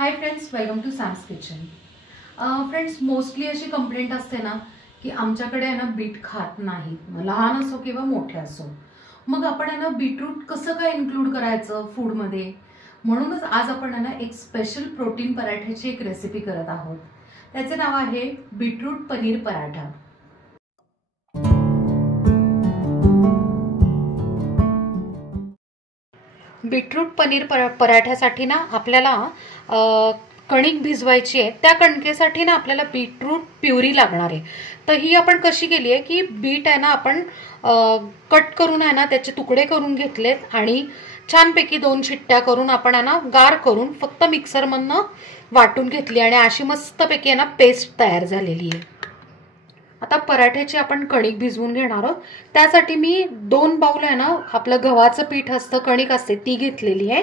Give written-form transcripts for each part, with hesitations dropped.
High friends, welcome to Sam's kitchen. Friends, mostly अशी complaint असते ना की आमच्याकडे आहे ना बीट खात नाही, लहान असो किंवा मोठे असो। मग आपण आहे ना बीटरूट कसं काय इन्क्लूड करायचं फूडमध्ये, म्हणूनच आज आपण आहे ना एक स्पेशल प्रोटीन पराठ्याची एक रेसिपी करत आहोत। त्याचे नाव आहे बीटरूट पनीर पराठा। बीटरूट पनीर पराठ्यासाठी ना आपल्याला कणिक भिजवायची आहे। त्या कणकेसाठी ना आपल्याला बीटरूट प्युरी लागणार आहे। तर ही आपण कशी केली आहे की बीट आहे ना आपण कट करून आहे ना त्याचे तुकडे करून घेतलेत आणि छानपैकी 2 शिट्ट्या करून आपण आहे ना गार करून फक्त मिक्सरमधनं वाटून घेतली आणि अशी मस्तपैकी आहे ना पेस्ट तयार झालेली आहे। आता पराठ्याची आपण कणिक भिजवून घेणार आहोत। त्यासाठी मी 2 बाउल आहे ना आपलं गव्हाचं पीठ असतं, कणिक असते ती घेतलेली आहे।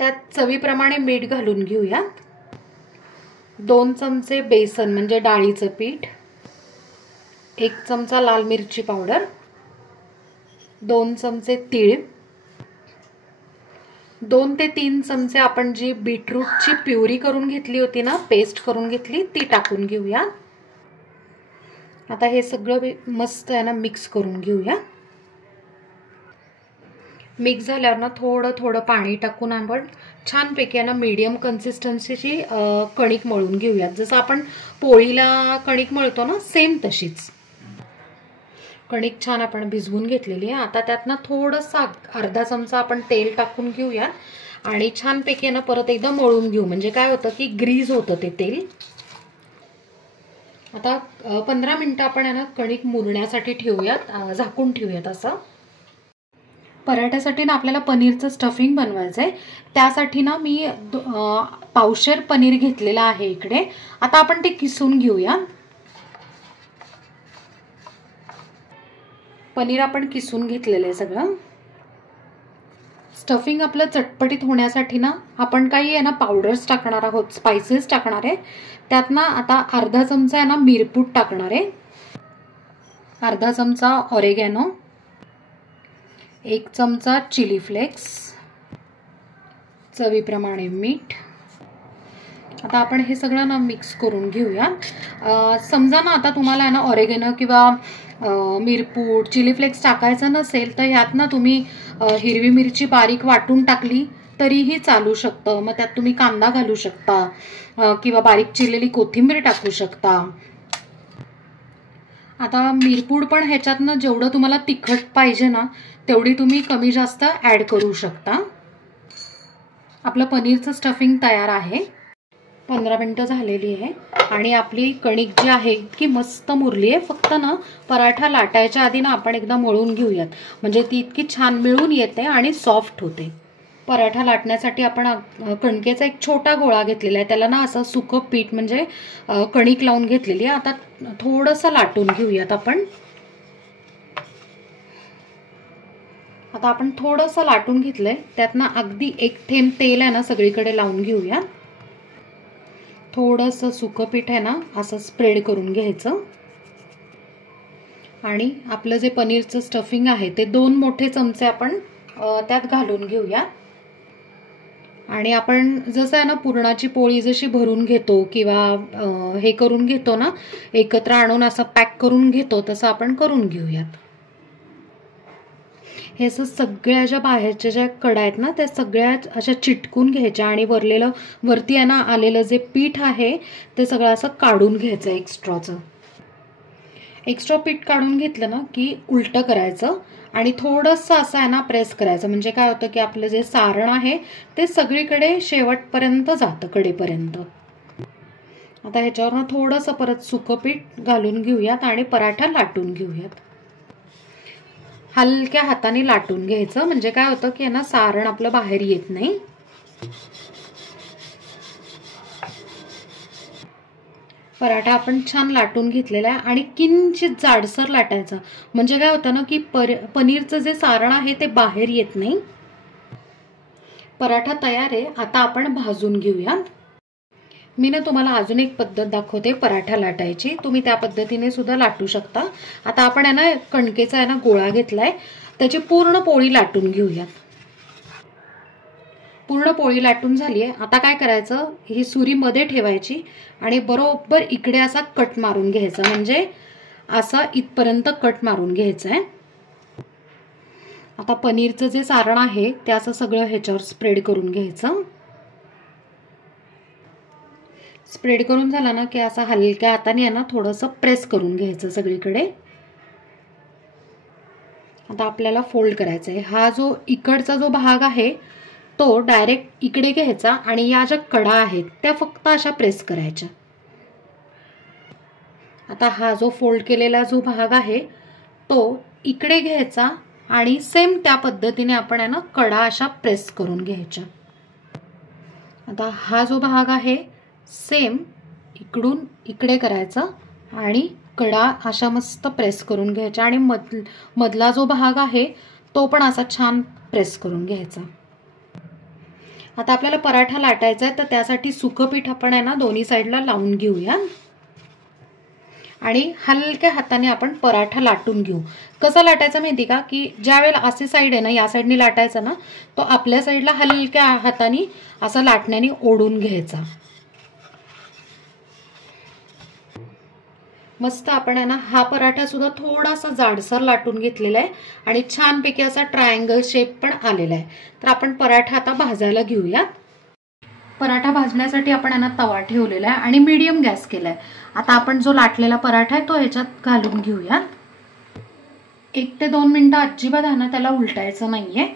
त्यात चवीप्रमाणे मीठ घालून घेऊया। 2 चमचे बेसन म्हणजे डाळीचं पीठ, 1 चमचा लाल मिरची पावडर, 2 चमचे तीळ, 2 ते 3 चमचे आपण जी बीटरूटची प्युरी करून घेतली होती ना, पेस्ट करून घेतली ती टाकून घेऊया। आता हे सगळं मस्त आहे ना मिक्स करून घेऊया। मिक्स झाल्यावर ना थोडं थोडं पाणी टाकून आपण छानपैकी आहे ना मीडियम कन्सिस्टन्सीची कणिक मळून घेऊया। जसं आपण पोळीला कणिक मळतो ना, सेम तशीच कणिक छान आपण भिजवून घेतलेली आहे। आता त्यात ना थोडंसं अर्धा चमचा आपण तेल टाकून घेऊया आणि छानपैकी ना परत एकदा मळून घेऊ, म्हणजे काय होतं की ग्रीज होतं ते तेल। आता 15 मिनिटं आपण आहे ना कणिक मुरण्यासाठी ठेवूयात, झाकून ठेवूयात। असं पराठ्यासाठी ना आपल्याला पनीरचं स्टफिंग बनवायचं आहे। त्यासाठी ना मी पावशेर पनीर घेतलेलं आहे इकडे। आता आपण ते किसून घेऊया। पनीर आपण किसून घेतलेलं आहे सगळं। स्टफिंग आपलं चटपटीत होण्यासाठी ना आपण काही आहे ना पावडर्स टाकणार आहोत, स्पाइसेस टाकणार आहे। त्यात ना आता अर्धा चमचा आहे ना मिरपूड टाकणार आहे, अर्धा चमचा ऑरेगॅनो, 1 चमचा चिली फ्लेक्स, चवीप्रमाणे मीठ। आता आपण हे सगळं ना मिक्स करून घेऊया। समजा ना आता तुम्हाला ना ऑरेगॅनो किंवा मिरपूड, चिली फ्लेक्स टाकायचं नसेल तर यात ना तुम्ही हिरवी मिरची बारीक वाटून टाकली तरीही चालू शकतं। मग त्यात तुम्ही कांदा घालू शकता किंवा बारीक चिरलेली कोथिंबीर टाकू शकता। आता मिरपूड पण ह्याच्यातनं जेवढं तुम्हाला तिखट पाहिजे ना तेवढी तुम्ही कमी जास्त ॲड करू शकता। आपलं पनीरचं स्टफिंग तयार आहे। 15 मिनिटं झालेली आहे आणि आपली कणिक जी आहे की मस्त मुरली आहे। फक्त ना पराठा लाटायच्या आधी ना आपण एकदा मळून घेऊयात, म्हणजे ती इतकी छान मिळून येते आणि सॉफ्ट होते। पराठा लाटण्यासाठी आपण कणकेचा एक छोटा गोळा घेतलेला आहे, त्याला ना असं सुकं पीठ म्हणजे कणिक लावून घेतलेली आहे। आता थोडंसं लाटून घेऊयात आपण। आता आपण थोडंसं लाटून घेतलंय, त्यात ना अगदी 1 थेंब तेल आहे ना सगळीकडे लावून घेऊया। थोडंसं सुकं पीठ आहे ना असं स्प्रेड करून घ्यायचं आणि आपलं जे पनीरचं स्टफिंग आहे ते 2 मोठे चमचे आपण त्यात घालून घेऊया। आणि आपण जसं आहे ना पुरणाची पोळी जशी भरून घेतो किंवा हे करून घेतो ना, एकत्र आणून असं पॅक करून घेतो, तसं आपण करून घेऊयात। हे असं सगळ्या ज्या बाहेरच्या ज्या कडा आहेत ना त्या सगळ्या अशा चिटकून घ्यायच्या आणि वरती आहे ना आलेलं जे पीठ आहे ते सगळं असं काढून घ्यायचं। एक्स्ट्रा पीठ काढून घेतलं ना की उलटं करायचं आणि थोडंसं असं आहे ना प्रेस करायचं, म्हणजे काय होतं की आपलं जे सारण आहे ते सगळीकडे शेवटपर्यंत जातं, कडेपर्यंत। आता ह्याच्यावर ना थोडंसं परत सुकं पीठ घालून घेऊयात आणि पराठा लाटून घेऊयात। हलक्या हाताने लाटून घ्यायचं, म्हणजे काय होतं की ना सारण आपलं बाहेर येत नाही। पराठा आपण छान लाटून घेतलेला आहे आणि किंचित जाडसर लाटायचं, म्हणजे काय होतं ना की पनीरचं जे सारण आहे ते बाहेर येत नाही। पराठा तयार आहे। आता आपण भाजून घेऊयात। मी ना तुम्हाला अजून एक पद्धत दाखवते पराठा लाटायची, तुम्ही त्या पद्धतीने सुद्धा लाटू शकता। आता आपण आहे ना कणकेचा आहे ना गोळा घेतलाय, त्याची पूर्ण पोळी लाटून घेऊयात। पूर्ण पोळी लाटून झाली आहे. आता काय करायचं, ही सुरी मध्ये ठेवायची आणि बरोबर इकडे असा कट मारून घ्यायचा, म्हणजे असा इथपर्यंत कट मारून घ्यायचा आहे. आता पनीरचं जे सारण आहे ते असं सगळं ह्याच्यावर स्प्रेड करून घ्यायचं. स्प्रेड करून झाला ना की असं हलक्या हाताने आहे ना थोडंसं प्रेस करून घ्यायचं सगळीकडे. आता आपल्याला फोल्ड करायचा आहे. हा जो इकडचा जो भाग आहे तो डायरेक्ट इकडे घ्यायचा आणि या ज्या कडा आहेत त्या फक्त अशा प्रेस करायच्या. आता हा जो फोल्ड केलेला जो भाग आहे तो इकडे घ्यायचा आणि सेम त्या पद्धतीने आपण आहे ना कडा अशा प्रेस करून घ्यायच्या. आता हा जो भाग आहे सेम इकडून इकडे करायचा आणि कडा अशा मस्त प्रेस करून घ्यायच्या आणि मधला जो भाग आहे तो पण असा छान प्रेस करून घ्यायचा. आता आपल्याला पराठा लाटायचा आहे तर त्यासाठी सुकं पीठ आपण आहे ना दोन्ही साईडला लावून घेऊया आणि हलक्या हाताने आपण पराठा लाटून घेऊ. कसं लाटायचं माहिती का, की ज्या वेळेला अशी साईड आहे ना या साईडनी लाटायचा ना तो आपल्या साईडला हलक्या हाताने असं लाटण्याने ओढून घ्यायचा. मस्त आपण आहे ना हा पराठा सुद्धा थोडासा जाडसर लाटून घेतलेला आहे आणि छानपैकी असा ट्रायंगल शेप पण आलेला आहे. तर आपण पराठा आता भाजायला घेऊया. पराठा भाजण्यासाठी आपण आहे ना तवा ठेवलेला आहे आणि मीडियम गॅस केलाय. आता आपण जो लाटलेला पराठा आहे तो ह्याच्यात घालून घेऊया. 1 ते 2 मिनिटं अजिबात आहे ना त्याला उलटायचं नाहीये.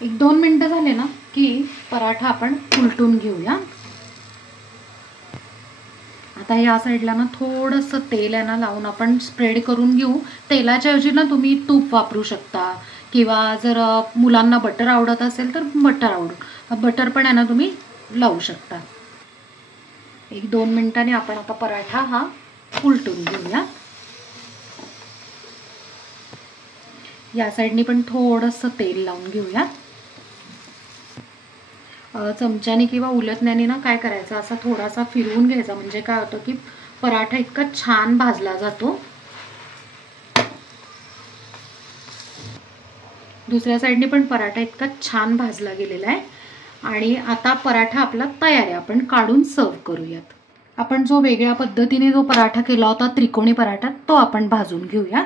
1-2 मिनिटं झाले ना की पराठा आपण उलटून घेऊया. आता या साईडला ना थोडंसं तेल आहे ना लावून आपण स्प्रेड करून घेऊ. तेलाच्या ऐवजी ना तुम्ही तूप वापरू शकता किंवा जर मुलांना बटर आवडत असेल तर बटर पण आहे ना तुम्ही लावू शकता. 1-2 मिनिटांनी आपण आता पराठा हा उलटून घेऊया. या साईडनी पण थोडंसं तेल लावून घेऊया. चमच्याने किंवा उलटण्याने ना काय करायचं असा थोडासा फिरवून घ्यायचा, म्हणजे काय होतं की पराठा इतका छान भाजला जातो. दुसऱ्या साईडने पण पराठा इतका छान भाजला गेलेला आहे आणि आता पराठा आपला तयार आहे. आपण काढून सर्व करूयात. आपण जो वेगळ्या पद्धतीने जो पराठा केला होता त्रिकोणी पराठा तो आपण भाजून घेऊया.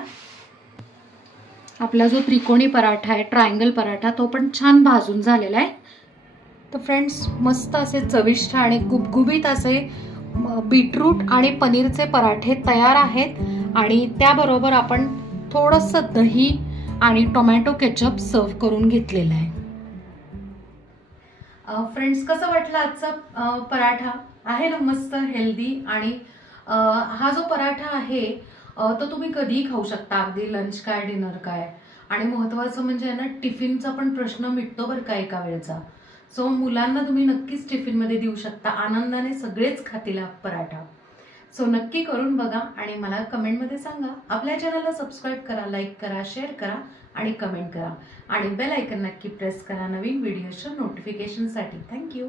आपला जो त्रिकोणी पराठा आहे ट्रायंगल पराठा तो पण छान भाजून झालेला आहे. तर फ्रेंड्स मस्त असे चविष्ट आणि गुबगुबीत असे बीटरूट आणि पनीरचे पराठे तयार आहेत आणि त्याबरोबर आपण थोडंसं दही आणि टोमॅटो केचप सर्व करून घेतलेला आहे. फ्रेंड्स कसं वाटलं आजचा पराठा आहे ना मस्त हेल्दी आणि हा जो पराठा आहे तो तुम्ही कधीही खाऊ शकता, अगदी लंच काय डिनर काय. आणि महत्त्वाचं म्हणजे ना टिफिनचा पण प्रश्न मिटतो बरं का एका वेळेचा. सो मुलांना तुम्ही नक्कीच टिफिनमध्ये देऊ शकता, आनंदाने सगळेच खातील हा पराठा. सो नक्की करून बघा आणि मला कमेंटमध्ये सांगा. आपल्या चॅनलला सबस्क्राईब करा, लाईक करा, शेअर करा आणि कमेंट करा आणि बेल आयकन नक्की प्रेस करा नवीन व्हिडिओच्या नोटिफिकेशनसाठी. थँक्यू.